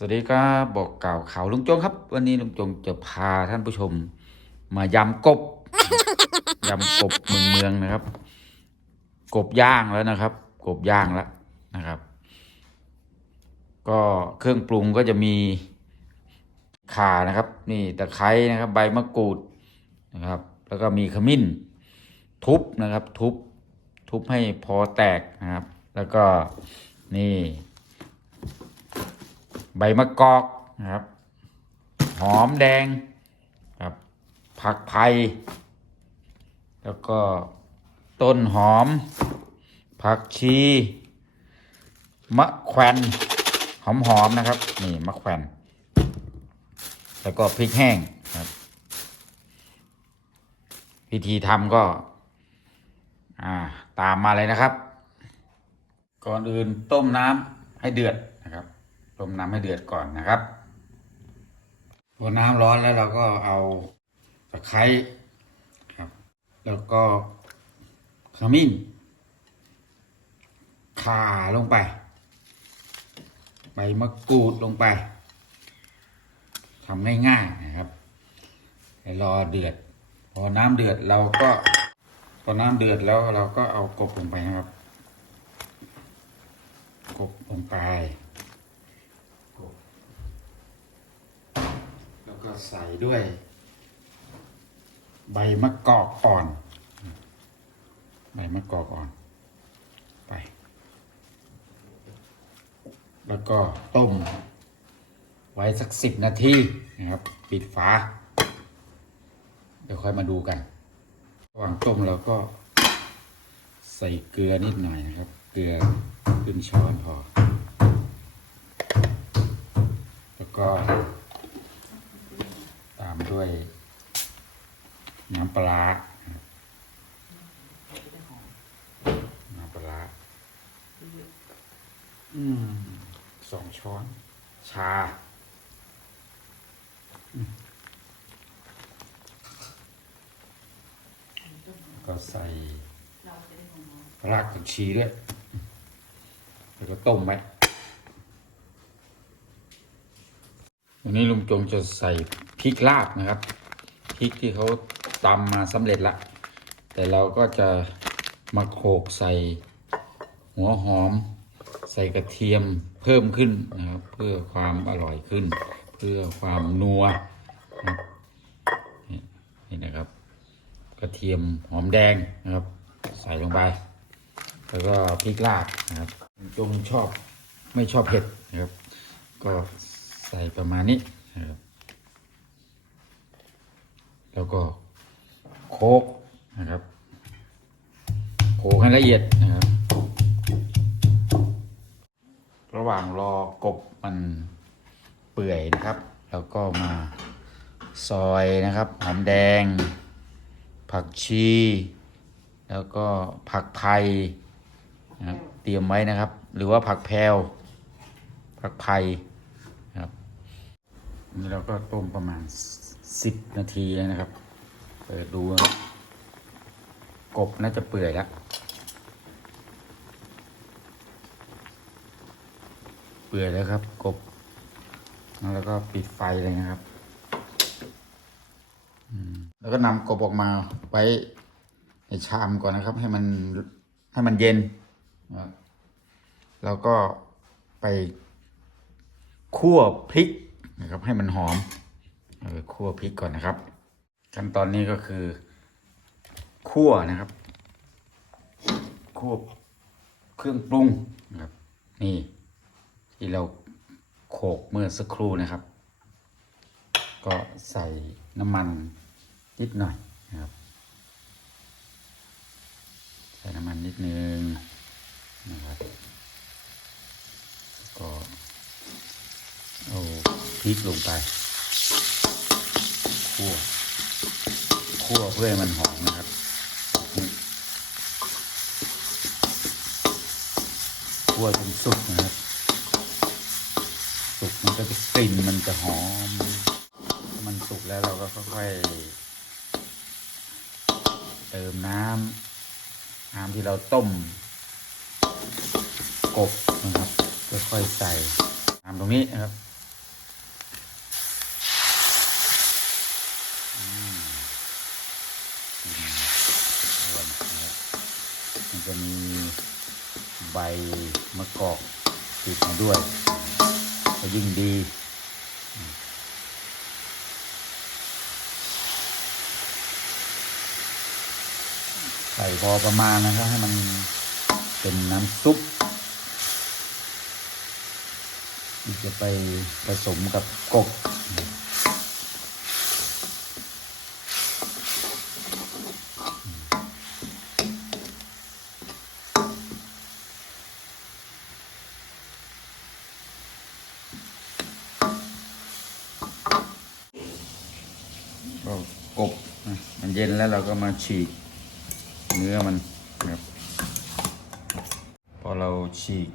สวัสดีครับบอกกล่าวข่าวลุงจงครับ วันนี้ลุงจงจะพาท่านผู้ชม มายำกบยำกบเมืองเมืองนะครับ กบย่างแล้วนะครับ กบย่างแล้วนะครับ ก็เครื่องปรุงก็จะมีข่านะครับ นี่ตะไคร้นะครับ ใบมะกรูดนะครับ แล้วก็มีขมิ้น ทุบนะครับ ทุบ ทุบให้พอแตกนะครับ แล้วก็นี่ ใบมะกอกนะครับ หอมแดงครับผักไผ่แล้วก็ต้นหอม ผักชี มะแขวนหอมหอมๆนะครับ นี่มะแขวนแล้วก็พริกแห้งครับ วิธีทำก็ อ่า ตามมาเลยนะครับ ก่อนอื่นต้มน้ำให้เดือด ต้มน้ำให้เดือดก่อนนะครับพอน้ำร้อนแล้วเราก็เอาตะไคร้ครับ แล้วก็ขมิ้นข่าลงไป ใบมะกรูดลงไปทำง่ายๆนะครับให้รอเดือด พอน้ำเดือดเราก็พอน้ำเดือดแล้วเราก็เอากบลงไปนะครับ กบลงไป แล้วก็ ใส่ด้วย ใบมะกอกอ่อน ใบมะกอกอ่อน ไป แล้วก็ต้ม ไว้สักสิบนาทีนะครับ ปิดฝา เดี๋ยวค่อยมาดูกัน ระหว่างต้มเราก็ใส่เกลือนิดหน่อยนะครับ เกลือครึ่งช้อนพอ แล้วก็ ด้วย น้ำปลาร้านะครับน้ำปลาร้าอืมสองช้อน ชาก็ใส่รากผักชีด้วยแล้วก็ต้มไว้วันนี้ลุงจงจะใส่ พริกลาบนะครับพริกที่เขาตำมาสำเร็จละ แต่เราก็จะมาโขลกใส่หัวหอม ใส่กระเทียมเพิ่มขึ้นนะครับ เพื่อความอร่อยขึ้น เพื่อความนัวนะนี่นะครับ กระเทียมหอมแดงนะครับ ใส่ลงไป แล้วก็พริกลาบนะครับลุงจงชอบไม่ชอบเผ็ดนะครับ ก็ใส่ประมาณนี้นะครับ แล้วก็โคกนะครับโขกให้ละเอียดนะครับ ระหว่างรอกบมันเปื่อยนะครับ แล้วก็มาซอยนะครับหอมแดง ผักชี แล้วก็ผักไทยนะครับเตรียมไว้นะครับ หรือว่าผักแพรวผักไทยนะครับนี่เราก็ต้มประมาณ สิบนาทีนะครับ เปิดดูกบน่าจะเปื่อยแล้วเปื่อยแล้วครับ กบ แล้วก็ปิดไฟเลยนะครับแล้วก็นำกบออกมาไว้ในชามก่อนนะครับ ให้มันให้มันเย็น แล้วก็ไปคั่วพริกนะครับ ให้มันหอม เอาไปคั่วพริกก่อนนะครับ ขั้นตอนนี้ก็คือคั่วนะครับคั่วเครื่องปรุงนะครับ นี่ ที่เราโขกเมื่อสักครู่นะครับ ก็ใส่น้ำมันนิดหน่อยนะครับ ใส่น้ำมันนิดนึงนะครับก็เอาพริกลงไป คั่วคั่วเพื่อให้มันหอมนะครับคั่วจนสุกนะครับ สุกมันก็จะกลิ่นมันจะหอม มันสุกแล้วเราก็ค่อยๆเติมน้ำน้ำที่เราต้ม กบนะครับค่อยๆใส่น้ำตรงนี้นะครับ มัน จะมีใบมะกอกติดมาด้วยก็ยิ่งดี ใส่พอประมาณนะครับ ให้มันเป็นน้ำซุปที่จะไปผสมกับกบ เย็นแล้วเราก็มาฉีกเนื้อมันครับพอเราฉีก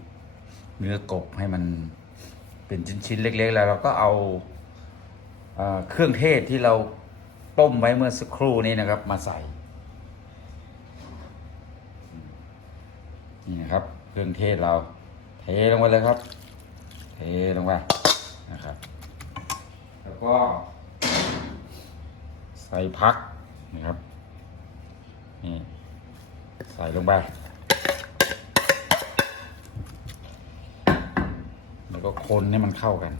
เนื้อกบให้มันเป็นชิ้นๆเล็ก ๆ แล้วเราก็เอาเอ่อเครื่องเทศที่เราต้มไว้เมื่อสักครู่นี้นะครับ มาใส่นี่นะครับ เครื่องเทศเรา เทลงไปเลยครับ เทลงไปนะครับ แล้วก็ใส่พัก นะครับนี่ใส่ลงไป แล้วก็คนให้มันเข้ากัน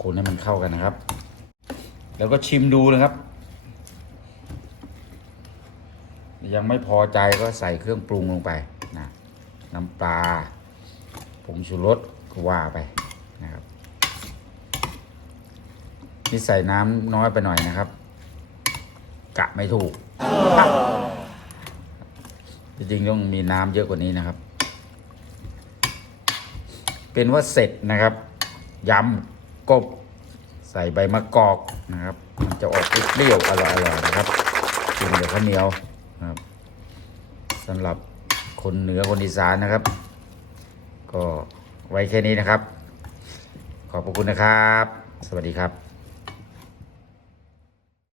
คนให้มันเข้ากันนะครับ แล้วก็ชิมดูนะครับ ยังไม่พอใจก็ใส่เครื่องปรุงลงไปนะน้ำปลาผงชูรสก็ว่าไปนะครับนี่ใส่น้ำน้อยไปหน่อยนะครับ กะไม่ถูก จริงๆต้องมีน้ำเยอะกว่านี้นะครับ เป็นว่าเสร็จนะครับยำกบใส่ใบมะกอกนะครับ มันจะออกเปรี้ยวอร่อยๆนะครับกินกับข้าวเหนียวนะครับสำหรับคนเหนือคนอีสานนะครับ ก็ไว้แค่นี้นะครับ ขอบพระคุณนะครับ สวัสดีครับ